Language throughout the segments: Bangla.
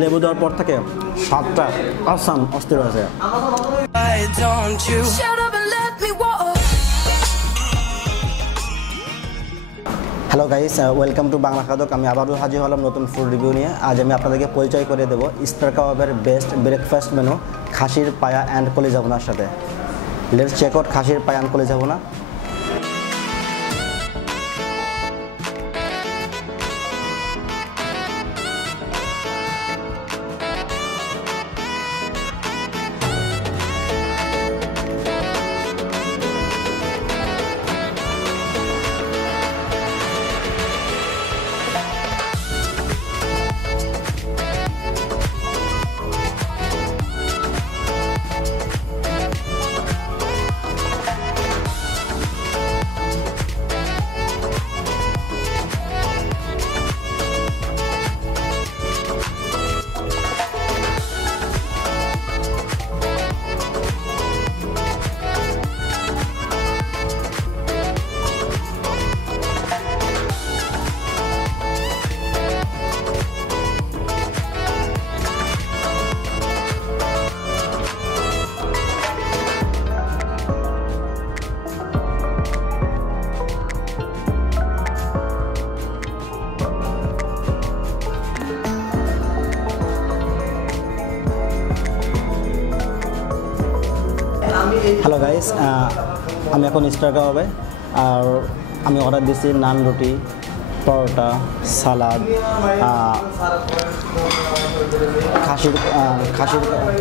লেবু দেওয়ার পর থেকে স্বাদটা আসাম অস্থির আছে। Hello guys, welcome to Bangla Khadok. আমি আবারও হাজির হলাম নতুন ফুড রিভিউ নিয়ে। আজ আমি আপনাদেরকে পরিচয় করে দেবো ইস্টার কাবাবের বেস্ট ব্রেকফাস্ট মেনু খাসির পায়া অ্যান্ড কলিজা ভুনার সাথে। লেটস চেক আউট খাসির পায়া অ্যান্ড কলিজা ভুনা। হ্যালো গাইস, আমি এখন ইস্টার কাবাবে আর আমি অর্ডার দিয়েছি নান, রুটি, পরোটা, সালাদ,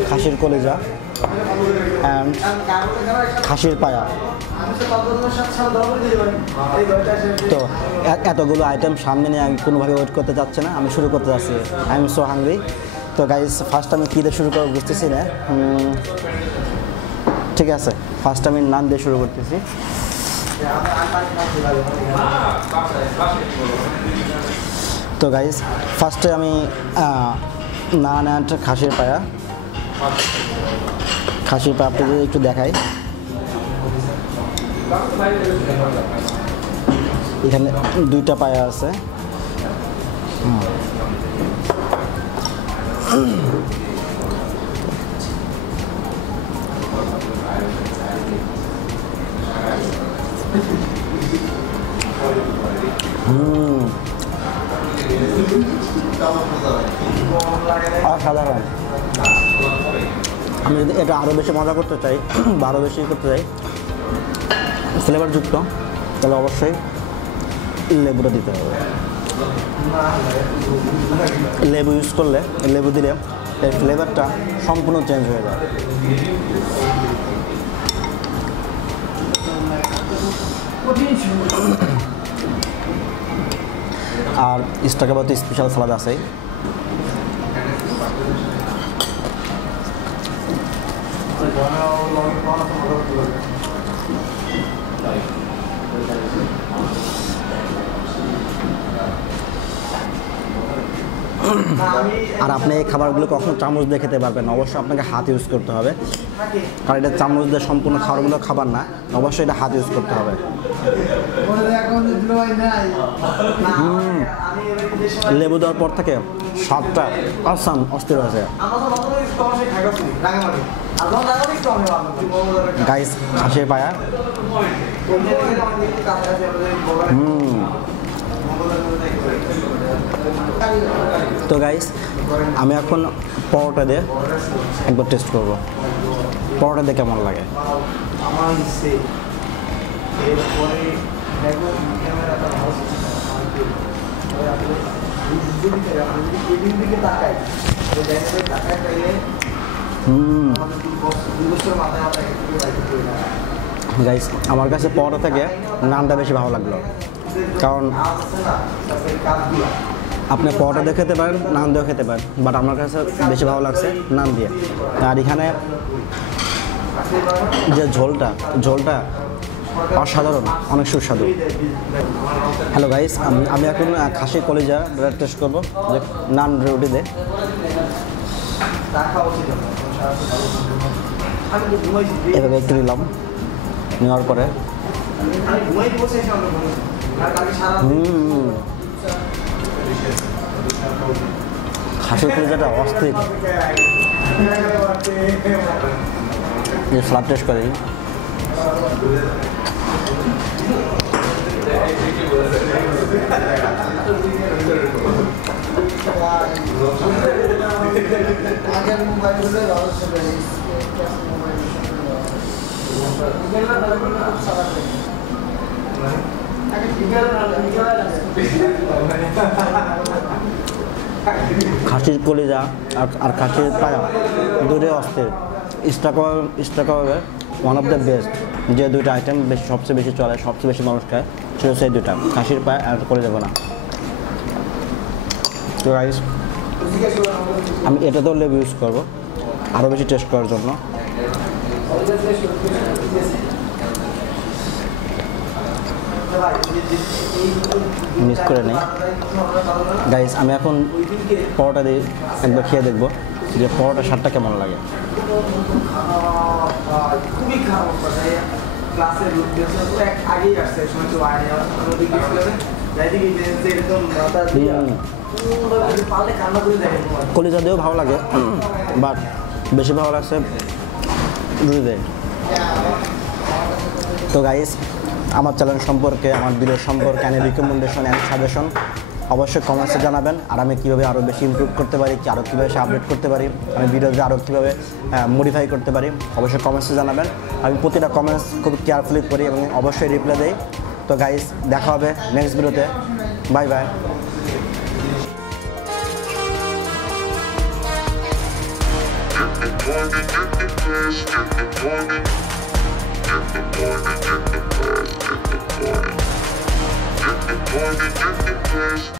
খাসির কলিজা অ্যান্ড খাসির পায়া। তো এতগুলো আইটেম সামনে নিয়ে আমি কোনোভাবে ওয়েট করতে চাচ্ছি না, আমি শুরু করতে যাচ্ছি। I am so hungry. তো গাইস, ফার্স্ট আমি কী দিয়ে শুরু করবো বুঝতেছি না। ঠিক আছে, ফার্স্ট আমি নান দিয়ে শুরু করতেছি। তো গাইস, ফার্স্টে আমি নান অ্যান্ড খাসির পায়া আপনাদের একটু দেখাই। এখানে দুইটা পায়া আছে। অসাধারণ। আমি যদি এটা আরও বেশি মজা করতে চাই বা আরও বেশি করতে চাই ফ্লেভারযুক্ত, তাহলে অবশ্যই লেবুটা দিতে হবে। লেবু ইউজ করলে, লেবু দিলে এর ফ্লেভারটা সম্পূর্ণ চেঞ্জ হয়ে যায়। আর ইস্টার কাবাবে স্পেশাল সালাদ আছে। আর আপনি এই খাবারগুলো কখনো চামচ দিয়ে খেতে পারবেন, অবশ্যই আপনাকে হাত ইউজ করতে হবে, কারণ এটা চামচ দিয়ে সম্পূর্ণ খাবারগুলো খাবার না, অবশ্যই এটা হাত ইউজ করতে হবে। লেবু দেওয়ার পর থেকে স্বাদটা আসাম অস্থির আছে। গাইস, খাসির পায়া। তো গাইস, আমি এখন পরোটা দিয়ে একবার টেস্ট করব, পরোটা দিয়ে কেমন লাগে। গাইস, আমার কাছে পরোটা থেকে নানটা বেশি ভালো লাগলো, কারণ আপনি পরোটা দিয়ে খেতে পারেন, নান দিয়েও খেতে পারেন, বাট আমার কাছে বেশি ভালো লাগছে নান দিয়ে। আর এখানে যে ঝোলটা অসাধারণ, অনেক সুস্বাদু। হ্যালো গাইস, আমি এখন খাসির কলিজা টেস্ট করবো যে নান রুটি দিয়ে। এভাবে একটু নিলাম, নেওয়ার পরে খাসির কলিজাটা অস্থির। ফ্লাপ টেস্ট করে খাসির কলিজা আর খাসির পায়া দুটোই অস্থির। ইস্টাকাবের ওয়ান অফ দ্য বেস্ট যে দুইটা আইটেম সবচেয়ে বেশি চলে, সবচেয়ে বেশি মানুষ খায়, সেটা হচ্ছে এই দুইটা, খাসির পায়া আর কলিজা ভুনা। তো গাইস আমি এটাতেও লেবু ইউজ করবো আরও বেশি টেস্ট করার জন্য। মিস করে নেই গাইস। আমি এখন পরোটা দিয়ে একবার খেয়ে দেখবো যে পরোটার স্বাদটা কেমন লাগে। কলিজা দিয়েও ভালো লাগে, বাট বেশি ভালো লাগছে রুটিতে। তো গাইস আমার চ্যানেল সম্পর্কে, আমার ভিডিও সম্পর্কে এনি রিকমেন্ডেশন অ্যান্ড সাজেশন অবশ্যই কমেন্টসে জানাবেন। আর আমি কীভাবে আরও বেশি ইমপ্রুভ করতে পারি, আরও কীভাবে আপডেট করতে পারি, আমি ভিডিওতে আরও কীভাবে মডিফাই করতে পারি অবশ্যই কমেন্টসে জানাবেন। আমি প্রতিটা কমেন্টস খুব কেয়ারফুলি করি এবং অবশ্যই রিপ্লাই দিই। তো গাইস দেখা হবে নেক্সট ভিডিওতে। Bye bye.